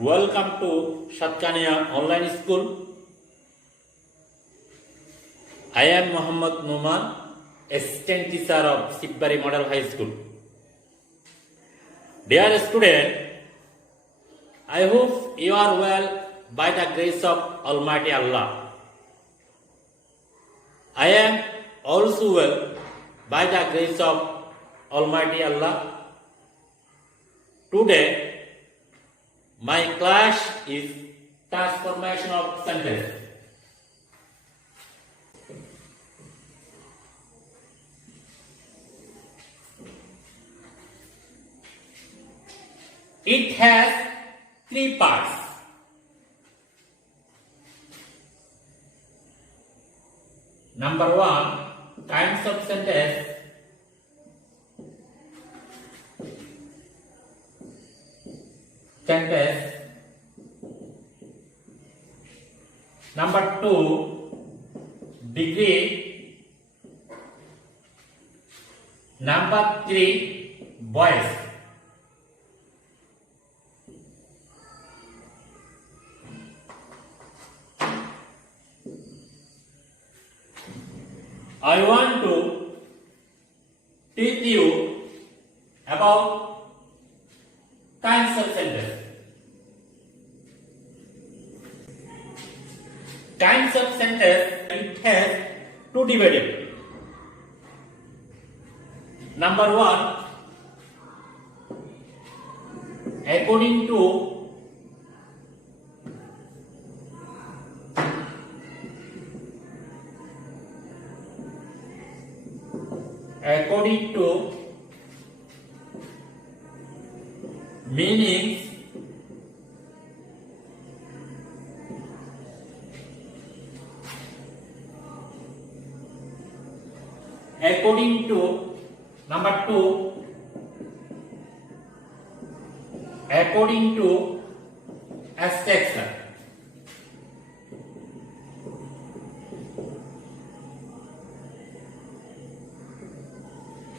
Welcome to Shatkania Online School. I am Muhammad Numan, Assistant Teacher of Sibari Model High School. Dear student, I hope you are well by the grace of Almighty Allah. I am also well by the grace of Almighty Allah. Today, my class is transformation of sentence. It has three parts. Number one, kinds of sentence. Number two, degree. Number three, voice. I want to teach you about kinds of sentence. Kinds of sentence, it has two divided. Number one, according to meanings, according to number two, according to abstraction.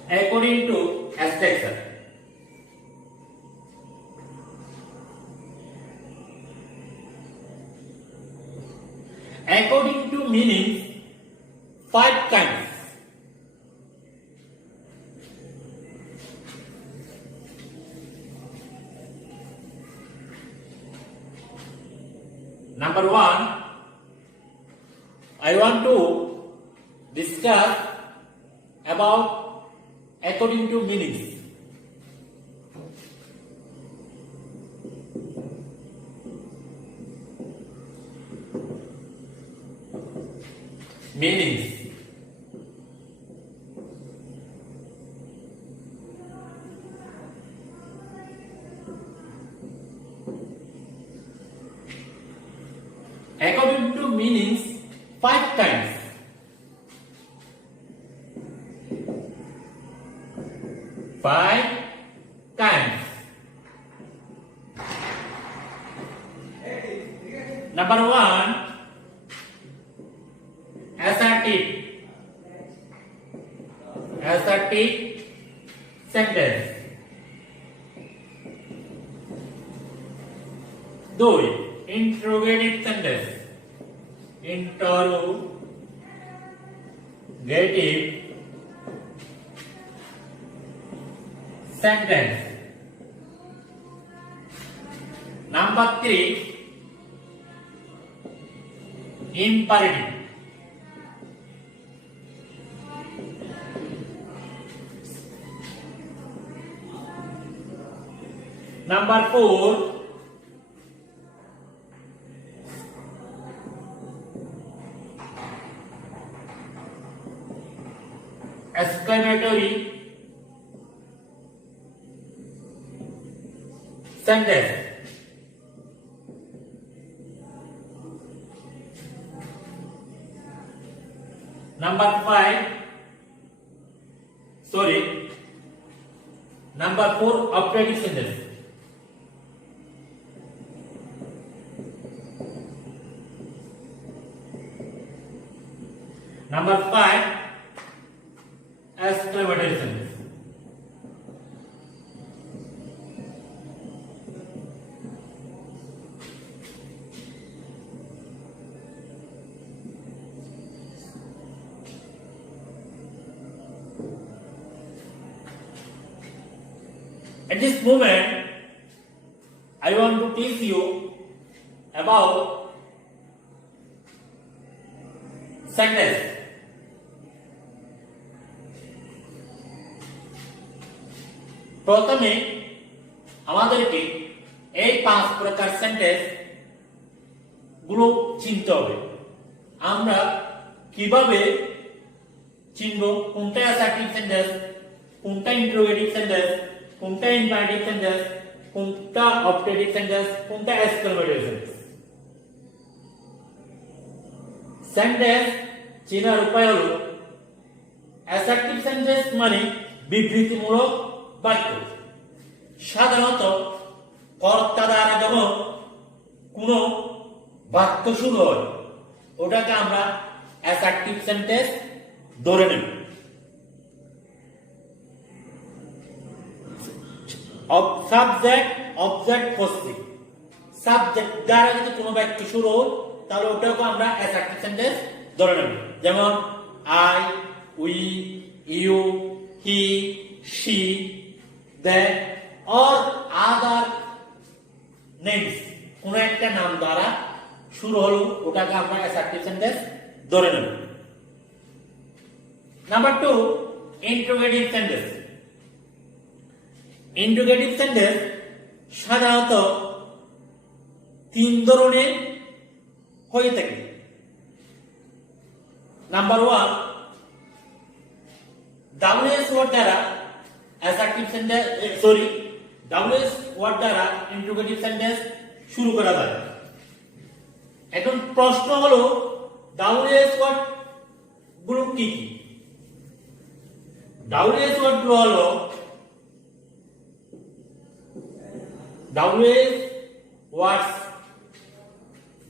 According to abstraction. According to meanings, five kinds. Number one, I want to discuss about according to meanings. Meanings. According to meanings, five kinds. Five kinds. Number one, assertive. Assertive sentence. Two, interrogative sentence. Interrogative sentence. Number three, imperative. Number four, exclamatory sentence. Number four, operative sentence. Number five, exclamatory sentence. At this moment, I want to teach you about sentence. প্রথমে আমাদেরকে এই 5 প্রকার সেন্টেন্স গুলো চিনতে হবে। আমরা কিভাবে চিনব কোনটা অ্যাসার্টিভ সেন্টেন্স, কোনটা ইন্টারোগেটিভ সেন্টেন্স, কোনটা ইম্পারেটিভ সেন্টেন্স, কোনটা অবজেক্টিভ সেন্টেন্স, কোনটা এক্সক্লেমেটরি সেন্টেন্স। সেন্টেন্স চেনার উপায় হলো অ্যাসার্টিভ সেন্টেন্স মানে বিবৃতিমূলক বাক্য। সাধারণত কর্তা দ্বারা যখন কোনো বাক্য শুরু হয় ওটাকে আমরা অ্যাসার্টিভ সেন্টেন্স ধরে নেব। সাবজেক্ট অবজেক্ট পজিটিভ সাবজেক্ট দ্বারা যদি কোনো বাক্য শুরু হয় তাহলে ওটাকে আমরা অ্যাসার্টিভ সেন্টেন্স ধরে নেব। যেমন I, we, you, he, she, they or other names কোন একটা নাম দ্বারা শুরু হলো ওটাকে আমরা অ্যাসার্টিভ সেন্টেন্স ধরে নেব। নাম্বার 2, ইন্টারোগেটিভ সেন্টেন্স। ইন্টারোগেটিভ সেন্টেন্স সাধারণত 3 ধরনের হয়ে থাকে। নাম্বার 1, WS ওয়ার্ড দ্বারা অ্যাসার্টিভ সেন্টেন্স WS ওয়ার্ড দ্বারা ইন্টারোগেটিভ সেন্টেন্স শুরু করা যায়। এখন প্রশ্ন হলো WS ওয়ার্ড গুলো কি কি? WS ওয়ার্ড গুলো হলো WS ওয়ার্ডস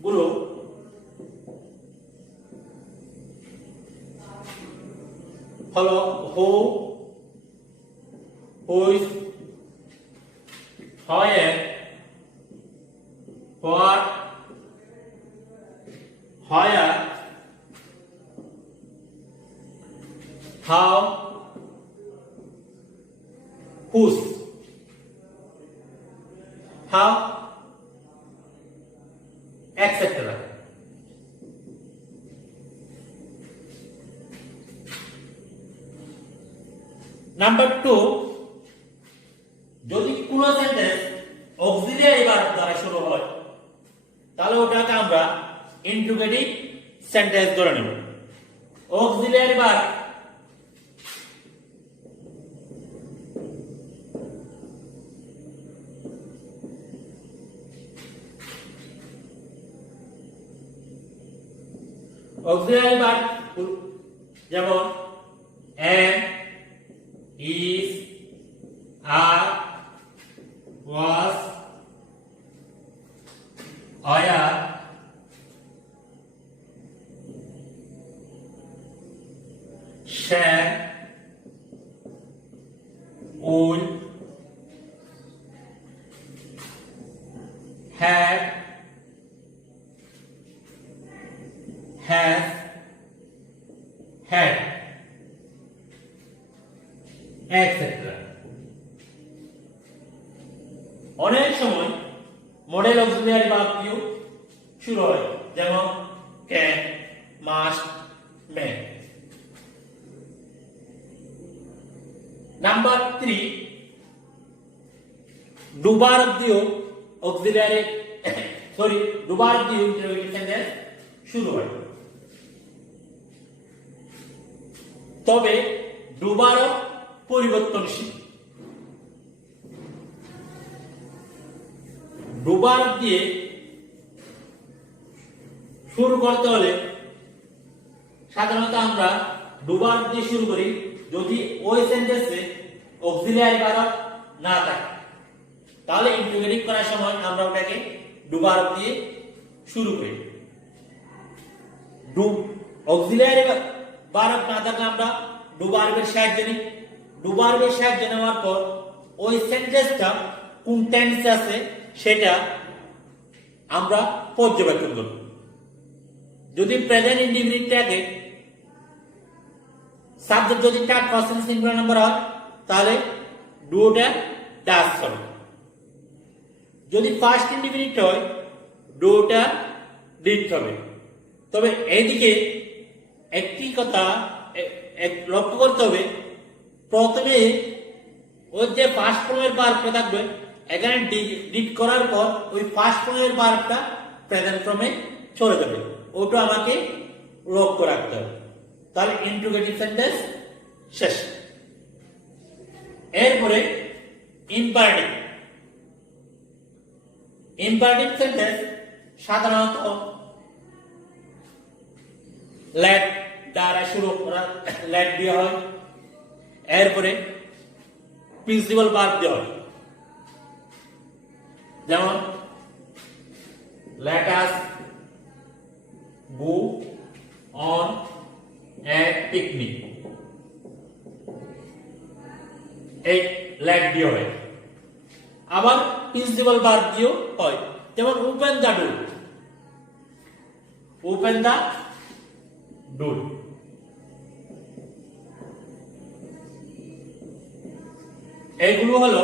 গুলো হলো who, which, where, what, where, how, whose, how, etc. Number 2, যদি কোনো সেন্টেন্স অক্সিলিয়ারি ভার্ব দ্বারা শুরু হয় তাহলে ওটাকে আমরা ইন্টারোগেটিভ সেন্টেন্স ধরে নেব। অক্সিলিয়ারি ভার্ব যেমন am, is, are, was, are, shall, will, have, has, had, etc. অনেক সময় মডেল অক্সিলিয়ারি ভার্ব দিয়ে শুরু হয়, যেমন ক্যান, মাস্ট, মে। নাম্বার 3, ডু ভার্ব দিয়ে অক্সিলিয়ারি ডু ভার্ব দিয়ে ইন্টারোগেটিভ সেন্টেন্স শুরু হয়। তবে ডু ভার্ব পরিবর্তনশীল। ডু ভার্ব দিয়ে শুরু করতে হলে সাধারণত আমরা ডু ভার্ব দিয়ে শুরু করি যদি ওই সেন্টেন্সে অক্সিলিয়ারি ভার্ব না থাকে, তাহলে ইন্টারোগেটিভ করার সময় আমরা ওটাকে ডু ভার্ব দিয়ে শুরু করি। ডু অক্সিলিয়ারি ভার্ব না থাকলে আমরা ডু ভার্বের সাহায্য নিই। ডু ভার্বের সাহায্য নেওয়ার পর ওই সেন্টেন্সটা কোন টেন্সে আছে সেটা আমরা পর্যবেক্ষণ করব। যদি প্রেজেন্ট ইনডিফিনিট থাকে, সাবজেক্ট যদি থার্ড পারসন সিঙ্গুলার নাম্বার হয় তাহলে ডুটা ডাস হবে। যদি ফার্স্ট ইনডিফিনিট হয় ডুটা ডিড হবে। তবে এইদিকে একটি কথা লক্ষ্য করতে হবে, প্রথমে ওই যে ফার্স্ট ফর্মের ভার্বটা থাকবে এখানে ডিড করার পর ওই ফার্স্ট ফর্মের ভার্বটা প্রেজেন্ট ফর্মে চলে যাবে, ওটা আমাকে লক্ষ্য রাখতে হবে। তাহলে ইন্টিগ্রেটিভ সেন্টেন্স শেষ। এরপরে ইম্পারেটিভ। ইম্পারেটিভ সেন্টেন্স সাধারণত লেট দ্বারা শুরু করা, লেট দিয়ে হয়, এরপরে প্রিন্সিপাল ভার্ব দিয়ে হয়। যেমন let us go on a picnic, এই লেট দিয়ে হয়। আবার প্রিন্সিপাল ভার্ব দিয়েও হয়, যেমন open the door, open the door. এইগুলো হলো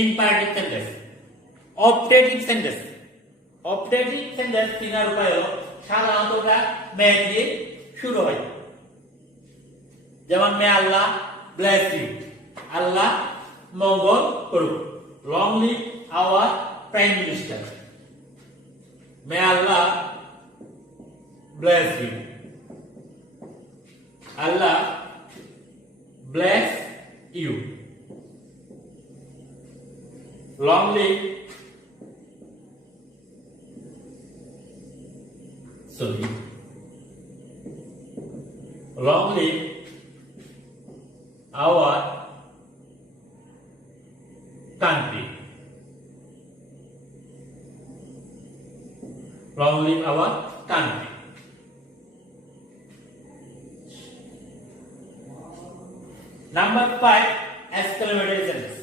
imperative sentence. Objective sentence. Objective sentence চিনার উপায় হলো সাধারণত এটা মে দিয়ে শুরু হয়। যেমন মে আল্লাহ ব্লেস ইউ, আল্লাহ মঙ্গল করুক। Long live our prime minister, may Allah bless you, Allah bless you. Long live, sorry, long live our country, long live our country. Number 5, exclamatory sentence.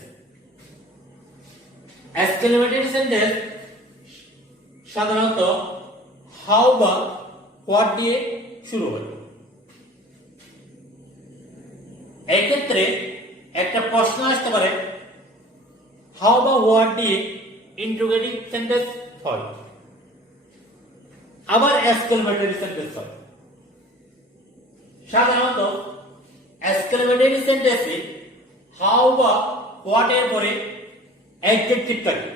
Exclamatory sentence সাধারণত হাউ বা হোয়াট দিয়ে শুরু হয়। এক্ষেত্রে একটা প্রশ্ন আসতে পারে, হাউ বা হোয়াট দিয়ে ইন্টিগ্রেটিভ সেন্টেন্স হয়, আবার এক্সক্লেমেটরি সেন্টেন্স হয়। সাধারণত এক্সক্লেমেটরি সেন্টেন্সে হাউ বা হোয়াট এর পরে অ্যাডজেক্টিভ থাকে,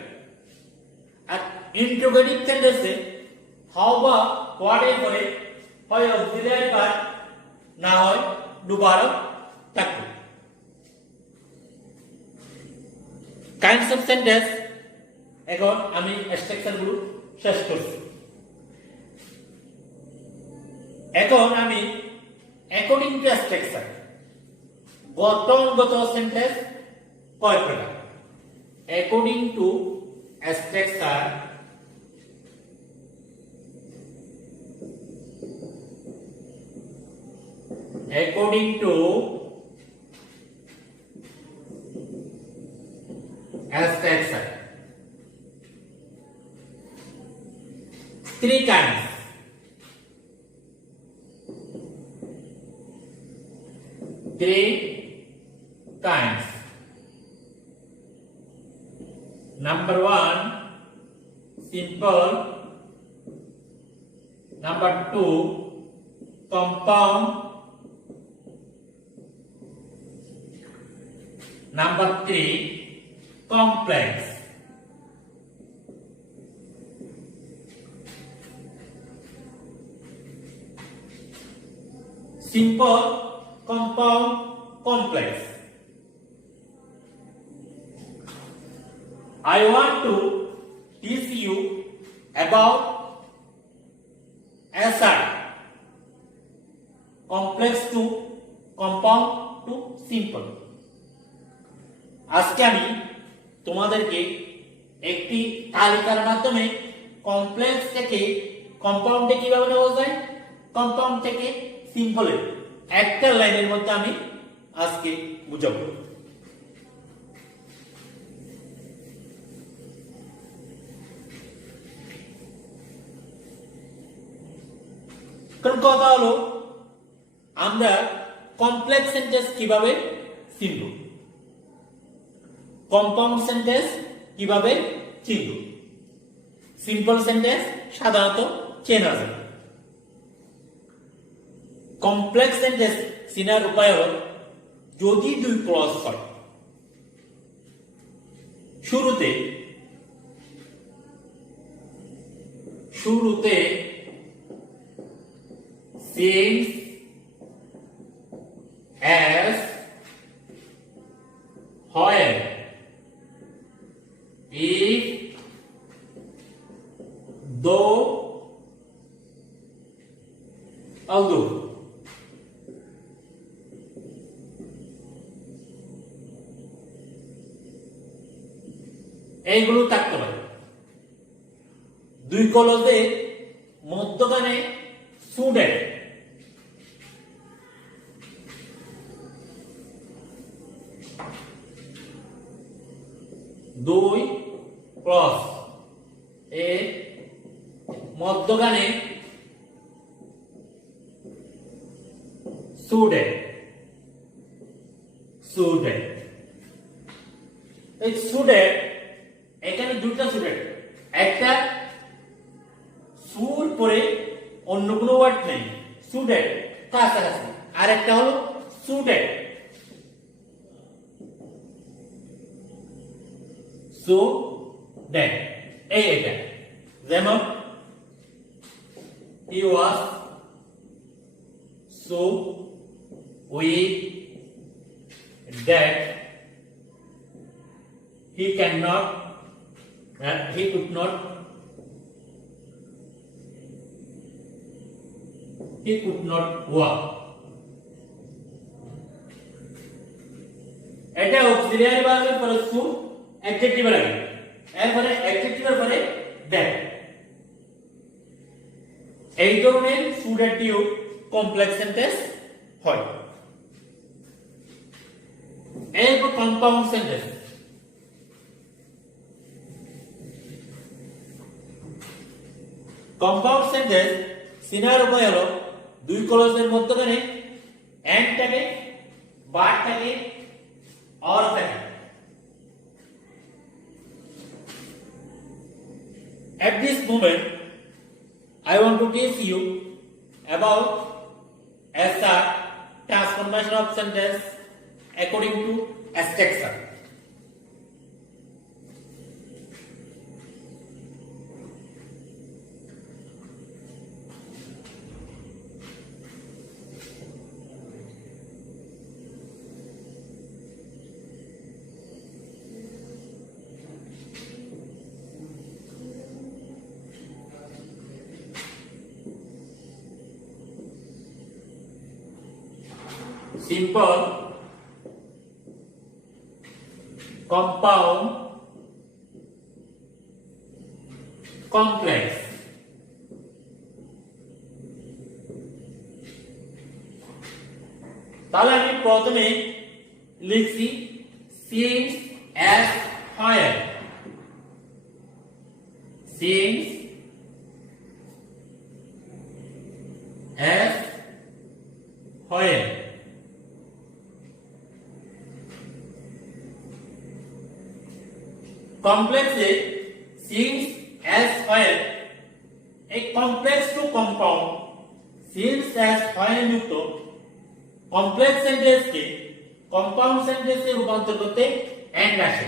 আর ইন্টিগ্রেটিভ সেন্টেন্সে হাউ বা হোয়াট এর পরে হয় অক্সিলিয়ারি ভার্ব, না হয় ডু ভার্ব থাকবে। কাইন্ডস অফ সেন্টেন্স এখন আমি স্ট্রাকচার গুলো শেষ করছি। এখন আমি অ্যাকর্ডিং টু স্ট্রাকচার গঠনগত সেন্টেন্স কয় প্রকার, according to structure according to structure, 3 kinds. Number 1, simple. Number 2, compound. Number 3, complex. Simple, compound, complex. I want to teach you about SI. Complex to compound to simple. আজকে আমি তোমাদেরকে একটি তালিকার মাধ্যমে কমপ্লেক্স থেকে কম্পাউন্ডে কিভাবে নেওয়া যায়, কম্পাউন্ড থেকে সিম্পলে একটা লাইনের মধ্যে আমি আজকে বুঝাবো। কারণ কথা হলো আমরা কমপ্লেক্স সেন্টেন্স কিভাবে চিনব। কম্পাউন্ড সেন্টেন্স কিভাবে চিনব? সিম্পল সেন্টেন্স সাধারণত চেনা যায়। কমপ্লেক্স সেন্টেন্স চিনার উপায় হল যদি দুই ক্লজ হয়, শুরুতে since as when if though although এইগুলো থাকতে পারে। দুই ক্লজে মধ্যখানে স্টুডেন্ট দুই ক্লজ এর মধ্যখানে স্টুডেন্ট এই স্টুডেন্ট এখানে দুটো স্টুডেন্ট, একটা সুর পরে অন্য কোনো ওয়ার্ড নেই, স্টুডেন্ট কাছাকাছি, আর একটা হলো স্টুডেন্ট। স্টুডেন্ট এটা যেমন he was so weak that he could not walk. এটা অক্সিলিয়ারি ভার্বের পরে সু অ্যাডজেক্টিভ এর আগে, এরপরে অ্যাডজেক্টিভের পরে দ্যাট। এই ধরনের স্টুডেন্টটিও কমপ্লেক্স সেন্টেন্স হয়। এরপর কম্পাউন্ড সেন্টেন্স। কম্পাউন্ড সেন্টেন্স চিনার উপায় হলো দুই ক্লজের মধ্যখানে এন্ড থাকে, বার থাকে, অর থাকে। At this moment, I want to teach you about SR, transformation of sentence according to structure. Simple, compound, complex. তাহলে আমি প্রথমে লিখছি since as when, since as when। কমপ্লেক্সে since as when এই complex two compound since as when যুক্ত কমপ্লেক্স সেন্টেন্সকে কম্পাউন্ড সেন্টেন্সে রূপান্তর করতে এন্ড আসে।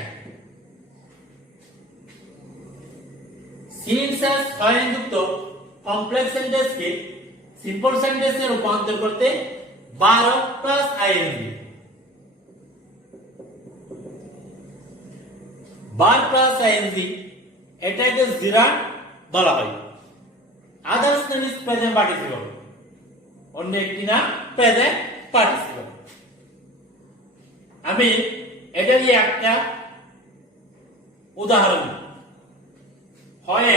since as when যুক্ত কমপ্লেক্স সেন্টেন্সকে সিম্পল সেন্টেন্সে রূপান্তর করতে বার প্লাস আইএনজি। বার প্লাস আইএনজি এটাকে জিরা বলা হয়। আদার্স টেন্স প্রেজেন্ট পার্টিসিপল, অন্য একটি না প্রেজেন্ট পার্টিসিপল। আমি এটা দিয়ে একটা উদাহরণ, হয়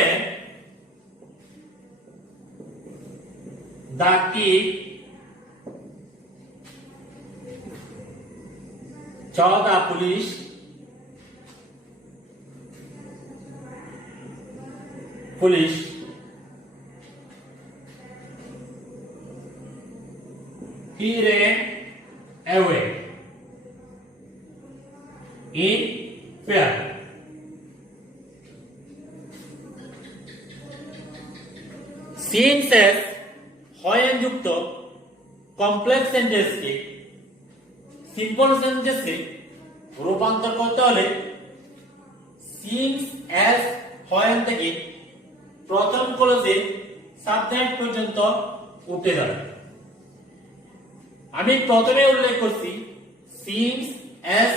the kid saw the police he ran away in since S হয় যুক্ত কমপ্লেক্স সেন্টেন্সকে সিম্পল সেন্টেন্সে রূপান্তর করতে হলে সিন্স এস হয় থেকে প্রথম ক্লজে সাবজেক্ট পর্যন্ত উঠে দাঁড়ায়। আমি প্রথমে উল্লেখ করছি সিন্স এস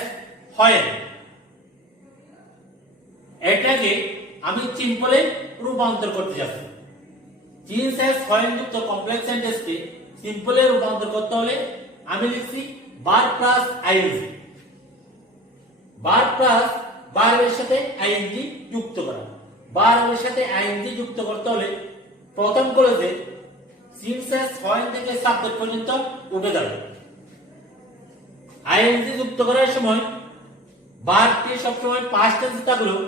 হয়, এটাকে আমি সিম্পলে রূপান্তর করতে যাচ্ছি। সিন্স এস হয় যুক্ত কমপ্লেক্স সেন্টেন্সকে সিম্পলে রূপান্তর করতে হলে আমি লিখছি verb plus ING. Verb plus ভার্বের সাথে আইএনজি যুক্ত করা। ভার্বের সাথে আইএনজি যুক্ত করতে হলে প্রথম ক্লজে সিন্স এস হয় থেকে সাবজেক্ট পর্যন্ত উঠে দাঁড়াবে। আইএনজি যুক্ত করার সময় ভার্বটি সবসময় পাস্ট টেন্সে থাকলেও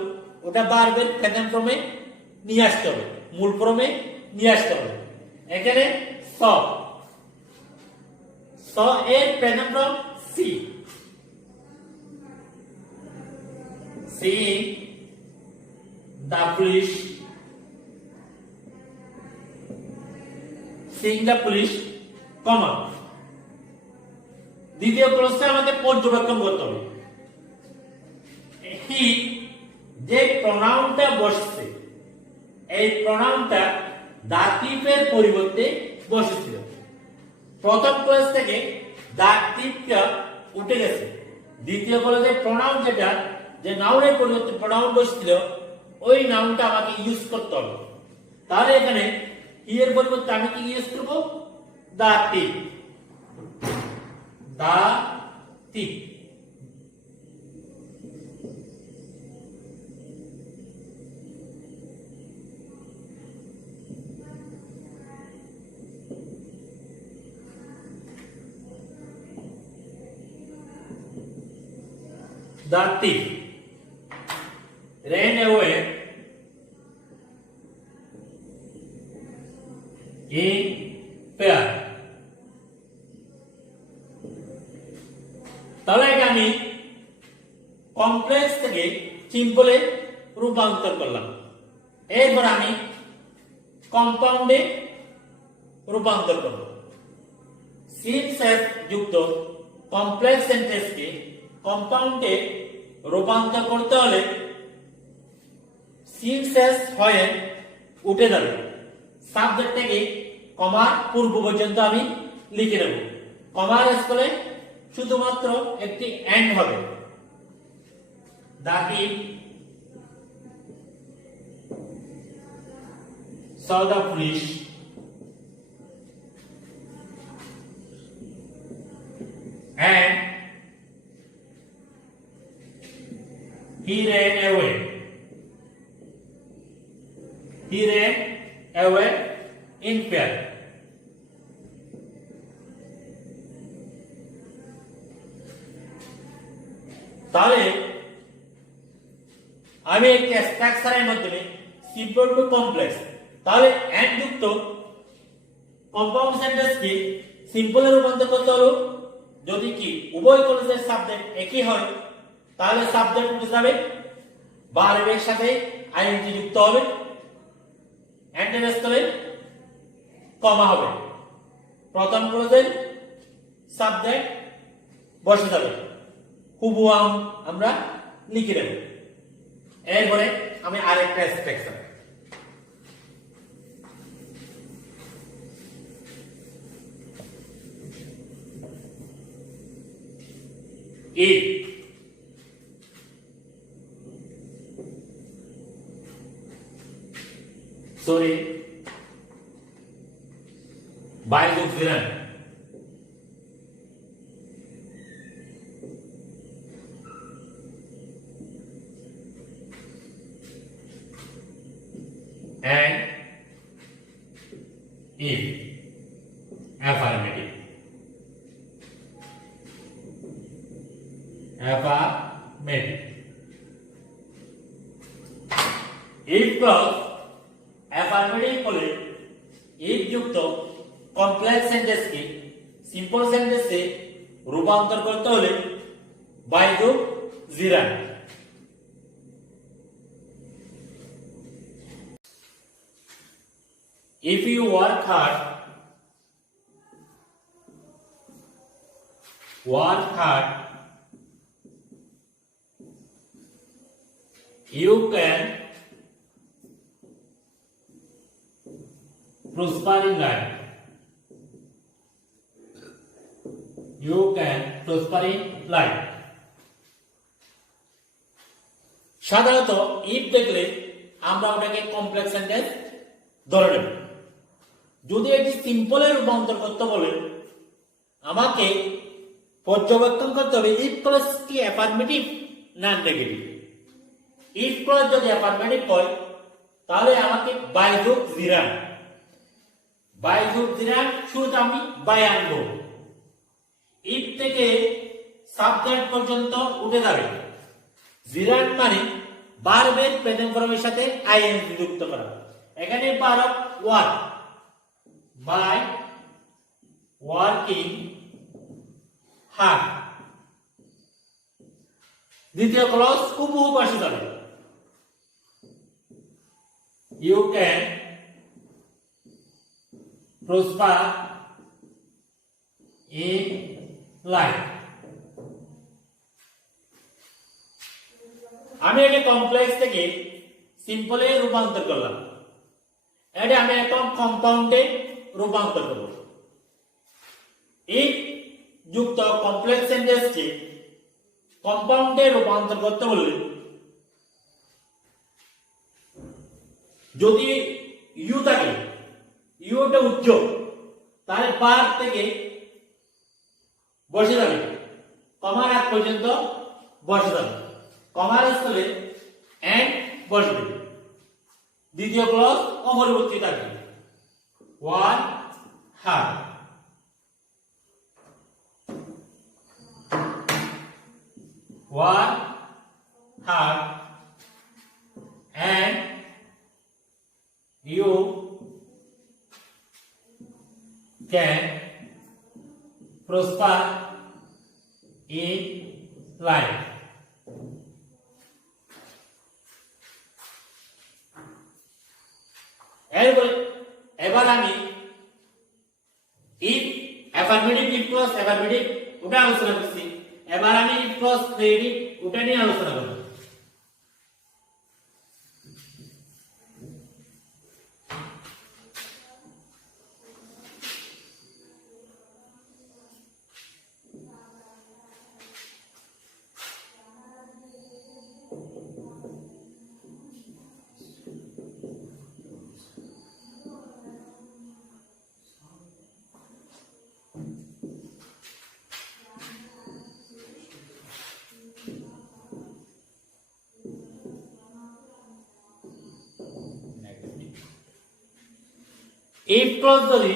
ওটা ভার্বের প্রেজেন্ট ফর্মে নিয়ে আসতে হবে, মূল ফর্মে নিয়ে আসতে হবে। এখানে স এর present form see, seeing the police, comma. দ্বিতীয় ক্লজে আমাদের পর্যবেক্ষণ করতে হবে হি যে প্রনাউনটা বসছে এই প্রনাউনটা দাতিভের পরিবর্তে বসেছিল। প্রথম ক্লজ থেকে দাতিভটা উঠে গেছে। দ্বিতীয় ক্লজে প্রনাউন যেটা যে নাউনের পরিবর্তে প্রনাউন বসছিল ওই নাউনটা আমাকে ইউজ করতে হবে। তাহলে এখানে হি এর পরিবর্তে আমি কি ইউজ করব? দাতিভ। দাতিভ The thief ran away in fear. তাহলে এটা আমি কমপ্লেক্স থেকে সিম্পলে রূপান্তর করলাম। এরপর আমি কম্পাউন্ডে রূপান্তর করব। সিন্স এস যুক্ত কমপ্লেক্স সেন্টেন্সকে কম্পাউন্ডে রূপান্তর করতে হলে সিন্স এস হয় উঠে যাবে। সাবজেক্ট থেকে কমার পূর্ব পর্যন্ত আমি লিখে নেব। কমার স্থলে শুধুমাত্র একটি এন্ড হবে। The thief saw the police and he ran away. He ran away in fear. তাহলে আমি একটা স্ট্রাকচারের মাধ্যমে সিম্পল টু কমপ্লেক্স, তাহলে এন্ড যুক্ত কম্পাউন্ড সেন্টেন্সকে সিম্পলে রূপান্তর করতে হলো যদি কি উভয় ক্লজের সাবজেক্ট একই হয়, তাহলে সাবজেক্ট উঠে যাবে, ভার্বের সাথে আইএনজি যুক্ত হবে, এন্ডের স্থলে কমা হবে, প্রথম ক্লজের সাবজেক্ট বসে যাবে। হুবহুম আমরা লিখে দেব। এরপরে আমি আরেকটা structure if by Luxembourg and if affirmative if plus affirmative বলে if যুক্ত কমপ্লেক্স সেন্টেন্সকে সিম্পল সেন্টেন্সে রূপান্তর করতে হলে বাই যোগ জিরান। if you work hard, you can prosper in life. You can prosper in life. সাধারণত ইফ দেখলে আমরা ওটাকে কমপ্লেক্স সেন্টেন্স ধরে নেব। যদি এটি সিম্পলে রূপান্তর করতে বলে আমাকে পর্যবেক্ষণ করতে হবে ইফ ক্লজ কি অ্যাফার্মেটিভ না নেগেটিভ। ইফ ক্লজ যদি অ্যাফার্মেটিভ হয় তাহলে আমাকে বাই যোগ জিরান, শুরুতে আমি বাই আনবো। ইফ থেকে সাবজেক্ট পর্যন্ত উঠে যাবে। জিরান মানে ভার্বের প্রেজেন্ট ফর্মের সাথে আইএনজি যুক্ত করা। এখানে verb work, by working hard. দ্বিতীয় ক্লজ হুবহু বসে যাবে। You can prosper in life. আমি একে কমপ্লেক্স থেকে সিম্পলে রূপান্তর করলাম, এটা আমি এখন কম্পাউন্ডে রূপান্তর করব। এই যুক্ত কমপ্লেক্স সেন্টেন্সকে কম্পাউন্ডে রূপান্তর করতে হলে যদি ইউ থাকে, ইউটা উজ্জ্বল, তাহলে পার থেকে বসে যাবে, কমার আগ পর্যন্ত বসে যাবে। কমার স্থলে এন্ড বসবে। দ্বিতীয় ক্লজ অপরিবর্তিত থাকবে, ওয়ান হার। Work hard and you can prosper in life. এবার আমি if affirmative if plus affirmative ওটা আলোচনা করছি। এবার আমি if plus নেগেটিভ ওটা নিয়ে আলোচনা করব। if ক্লজ যদি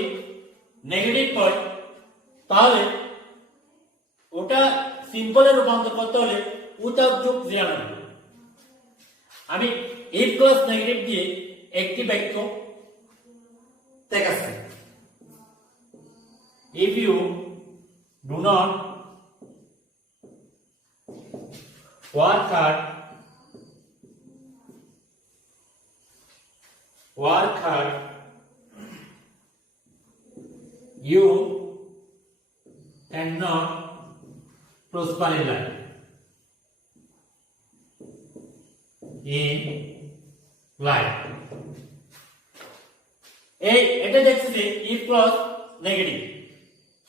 নেগেটিভ হয় তাহলে ওটা সিম্পলে রূপান্তর করতে হলে উইথাউট যোগ জিরান হবে। আমি if ক্লজ নেগেটিভ দিয়ে একটি বাক্য দেখাচ্ছি। if you do not work hard you cannot prosper in life. এটা দেখছি যে if clause negative.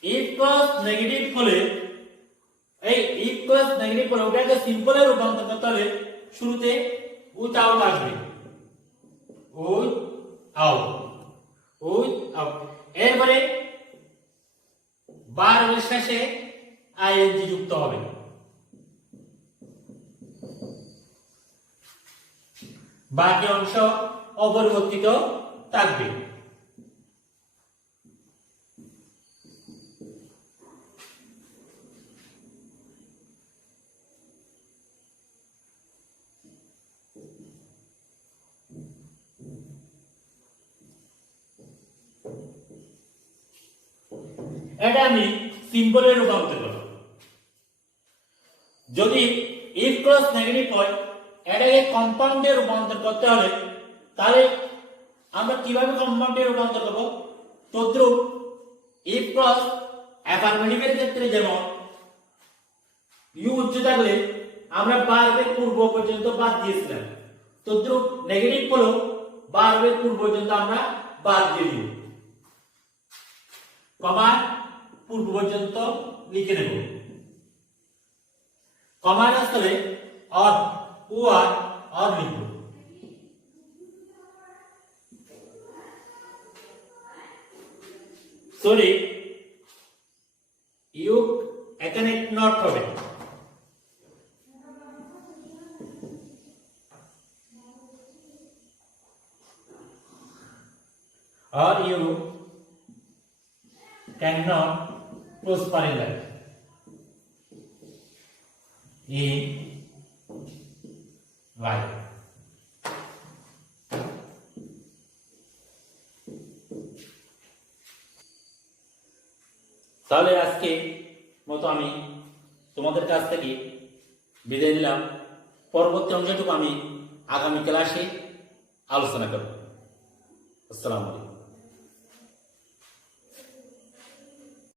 if clause negative হলে if ক্লজ নেগেটিভ হলে ওটাকে সিম্পলে রূপান্তর করতে হলে শুরুতে উইথআউট আসবে, উইথআউট। এরপরে ভার্বের শেষে আইএনজি যুক্ত হবে। বাকি অংশ অপরিবর্তিত থাকবে। এটা আমি সিম্পলে রূপান্তর করব। যদি if ক্লজ নেগেটিভ হয় এটাকে কম্পাউন্ডে রূপান্তর করতে হলে তাহলে আমরা কিভাবে কম্পাউন্ডে রূপান্তর করব? তদ্রুপ ইফ ক্রস অ্যাফার্মেটিভের ক্ষেত্রে যেমন ইউ উচ্চ থাকলে আমরা ভার্বের পূর্ব পর্যন্ত বাদ দিয়েছিলাম, তদ্রুপ নেগেটিভ হলো ভার্বের পূর্ব পর্যন্ত আমরা বাদ দিয়ে দিব, কমা পূর্ব পর্যন্ত লিখে নেব। কমার স্থলে অর ও আর লিখব। সরি, ইউ এখানে নট হবে, or you cannot prosper in life. In life. তাহলে আজকে মতো আমি তোমাদের কাছ থেকে বিদায় নিলাম। পরবর্তী অংশটুকু আমি আগামী ক্লাসে আলোচনা করব। আসসালামু আলাইকুম।